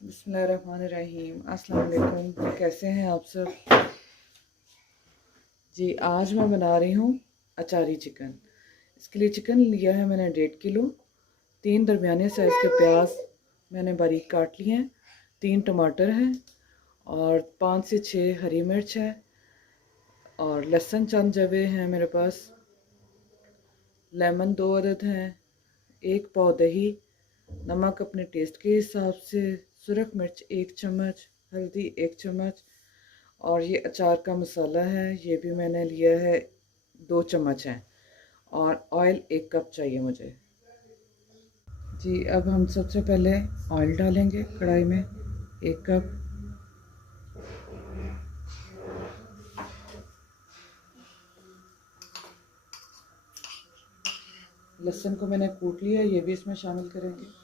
बिस्मिल्लाहिर्रहमानिर्रहीम। अस्सलाम वालेकुम। कैसे हैं आप सब जी। आज मैं बना रही हूँ अचारी चिकन। इसके लिए चिकन लिया है मैंने 1.5 किलो। 3 दरमियाने साइज़ के प्याज मैंने बारीक काट लिए हैं। 3 टमाटर हैं और 5 से 6 हरी मिर्च है और लहसुन चंद जवे हैं मेरे पास। लेमन 2 अदद हैं। 1 पाव दही, नमक अपने टेस्ट के हिसाब से, सुरख मिर्च 1 चम्मच, हल्दी 1 चम्मच और ये अचार का मसाला है, ये भी मैंने लिया है 2 चम्मच है और ऑयल 1 कप चाहिए मुझे जी। अब हम सबसे पहले ऑयल डालेंगे कढ़ाई में 1 कप। लहसुन को मैंने कूट लिया, ये भी इसमें शामिल करेंगे।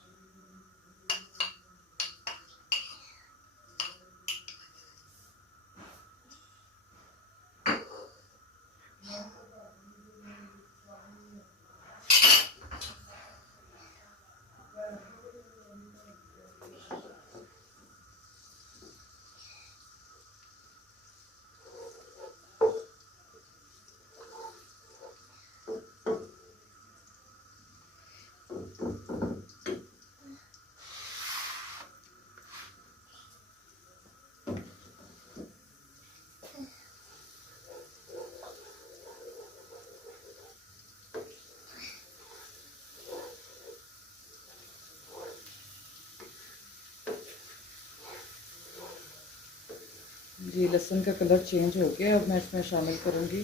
जी, लहसुन का कलर चेंज हो गया। अब मैं इसमें शामिल करूँगी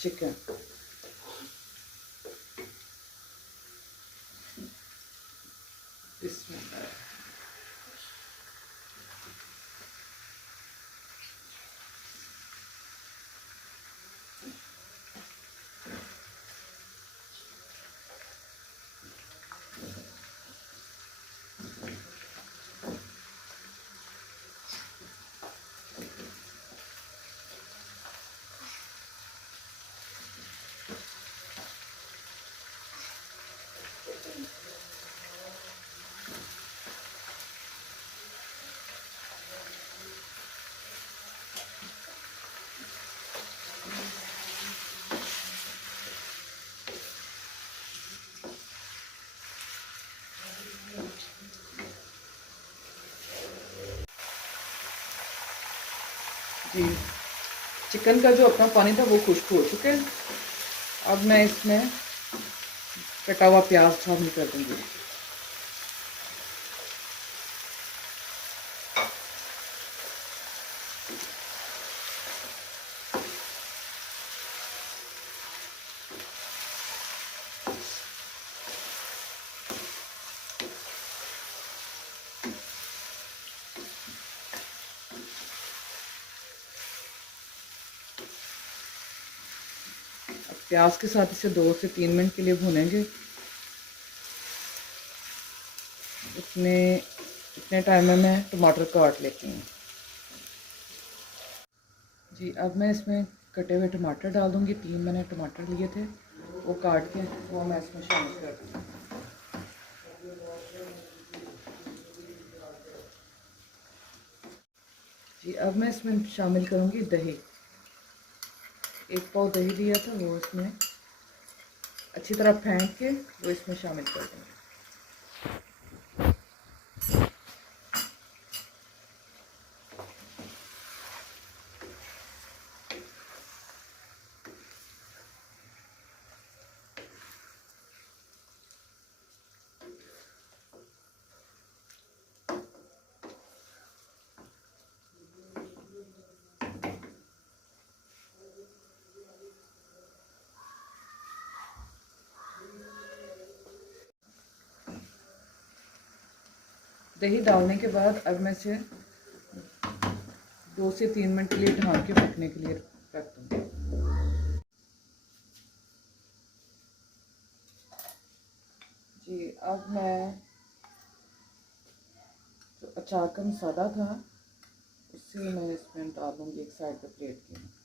चिकन। बिस्मिल्लाह। जी, चिकन का जो अपना पानी था वो खुश्क हो चुका है। अब मैं इसमें कटा हुआ प्याज शामिल कर दूंगी। अब प्याज के साथ इसे 2 से 3 मिनट के लिए भूनेंगे। इतने टाइम में मैं टमाटर काट लेती हूँ जी। अब मैं इसमें कटे हुए टमाटर डाल दूँगी। 3 मैंने टमाटर लिए थे, वो काट के वो मैं इसमें शामिल कर दूँगी जी। अब मैं इसमें शामिल करूँगी दही। 1 पाव दही लिया था, वो इसमें अच्छी तरह फेंट के वो इसमें शामिल कर दूँगी। दही डालने के बाद अब मैं इसे 2 से 3 मिनट के लिए ढक के पकने के लिए रख दूँगी जी। अब मैं जो अचार का मसाला था उसे मैं इसमें डाल दूँगी एक साइड पे प्लेट के।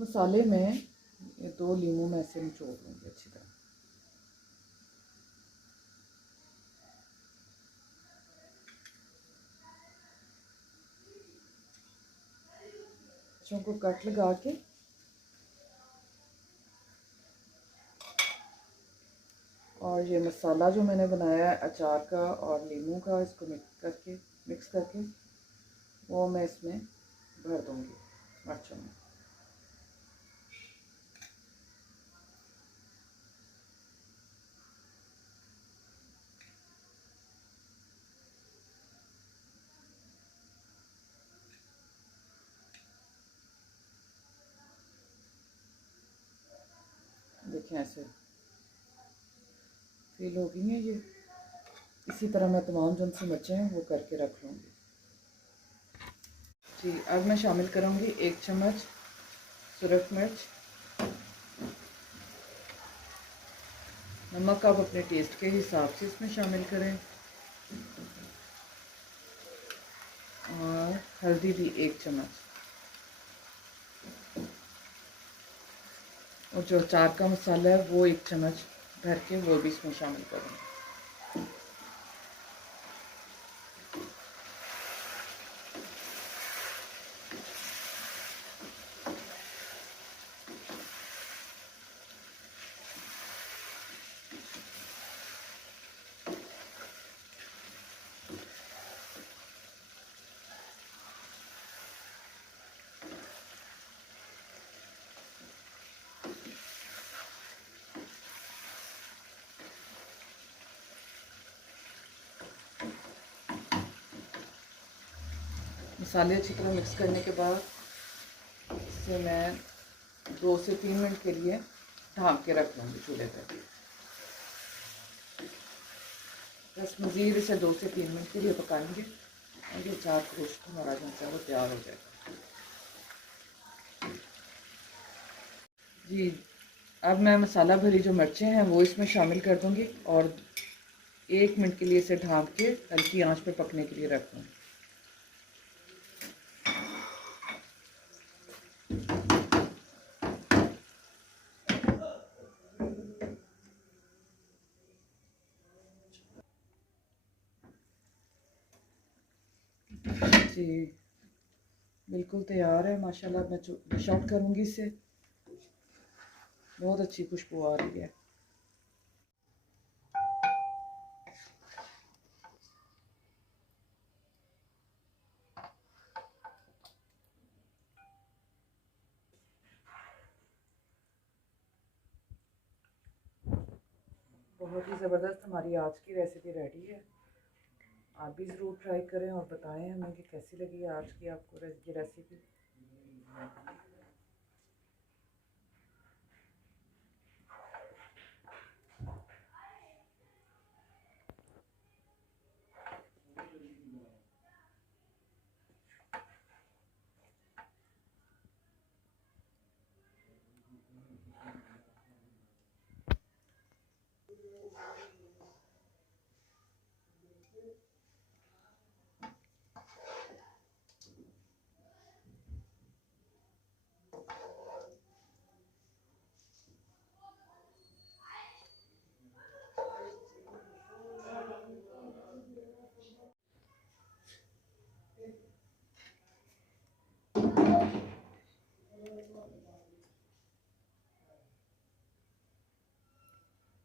मसाले में ये 2 लीमू मैं ऐसे निचोड़ लूँगी अच्छी तरह। मिर्चों को कट लगा के और ये मसाला जो मैंने बनाया है अचार का और लीमू का, इसको मिक्स करके वो मैं इसमें भर दूँगी मिर्चों में। देखें ऐसे फील हो गई है ये। इसी तरह मैं तमाम जो सी मिर्चें हैं वो करके रख लूँगी। जी अब मैं शामिल करूँगी 1 चम्मच सुरख मिर्च। नमक आप अपने टेस्ट के हिसाब से इसमें शामिल करें और हल्दी भी 1 चम्मच। और जो अचार का मसाला है वो 1 चम्मच भर के वो भी इसमें शामिल करूँगी। मसाले अच्छी तरह मिक्स करने के बाद इसे मैं 2 से 3 मिनट के लिए ढक के रख लूँगी चूल्हे पर। बस मज़ीद इसे 2 से 3 मिनट के लिए पकाएंगे और ये अचार गोश्त हमारा जो है वो तैयार हो जाएगा। जी अब मैं मसाला भरी जो मिर्चें हैं वो इसमें शामिल कर दूँगी और 1 मिनट के लिए इसे ढक के हल्की आंच पे पकने के लिए रख दूँगी। जी बिल्कुल तैयार है माशाल्लाह। मैं डिश आउट करूँगी इसे। बहुत अच्छी खुशबू आ रही है। बहुत ही ज़बरदस्त हमारी आज की रेसिपी रेडी है। आप भी ज़रूर ट्राई करें और बताएं हमें कि कैसी लगी आज की आपको ये रेसिपी।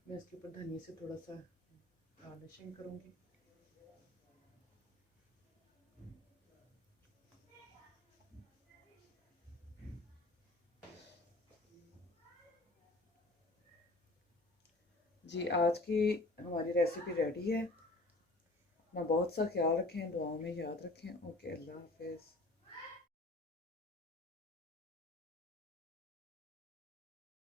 मैं इसके ऊपर धनिया से थोड़ा सा गार्निशिंग करूँगी। जी आज की हमारी रेसिपी रेडी है। अपना बहुत सा ख्याल रखें, दुआओं में याद रखें। ओके, अल्लाह हाफिज़।